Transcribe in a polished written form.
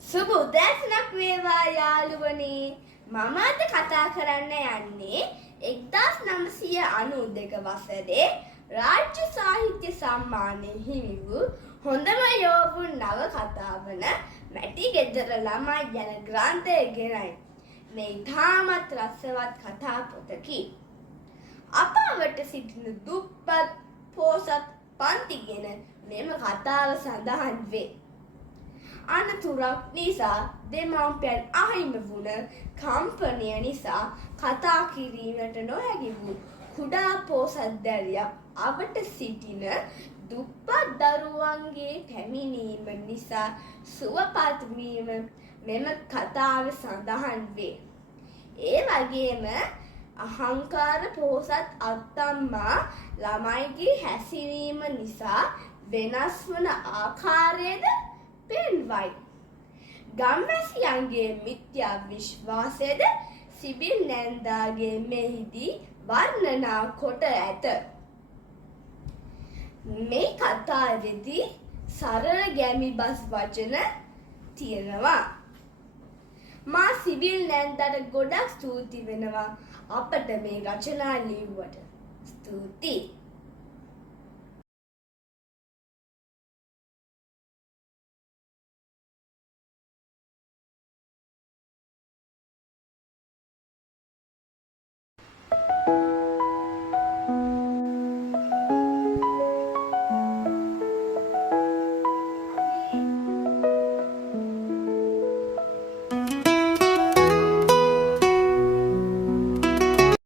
සුබ උදෑසනක් වේවා යාළුවනේ. මම අද කතා කරන්න යන්නේ 1992 වසරේ රාජ්‍ය සාහිත්‍ය සම්මානය හිමි වූ හොඳම යෝවුන් නවකතා වන මැටි ගෙදර ළමයි යන ග්‍රන්ථය ගැනයි. මේ ඉතාමත් රසවත් කතා පොතකි. අපවට සිටින දුප්පත් පෝසත් පන්ති ගැන මෙම කතාව සඳහන් වේ. අනතුරක් නිසා දෙමව්පියන් අහිමි වුණ කම්පනය නිසා කතා කිරීමට නොහැකි වූ කුඩා පෝසත් දැරියක් අවට සිටින දුප්පත් දරුවන්ගේ පැමිණීම නිසා සුවපත් වීම මෙම කතාවේ සඳහන් වේ. ඒ වගේම අහංකාර පෝසත් අත්තම්මා ළමයිගේ හැසිරීම නිසා වෙනස් වන ආකාරයද පෙන්වයි. ගම්වැසියන්ගේ මිත්‍යා විශ්වාසයද සිබිල් නැන්දාගේ මෙහිදී වර්ණනා කොට ඇත. මේ කතාවේදී සරල ගැමි බස් වචන තියෙනවා. මා සිබිල් නැන්දාට ගොඩක් ස්තුති වෙනවා අපට මේ රචනා ලියුවට. ස්තුතියි.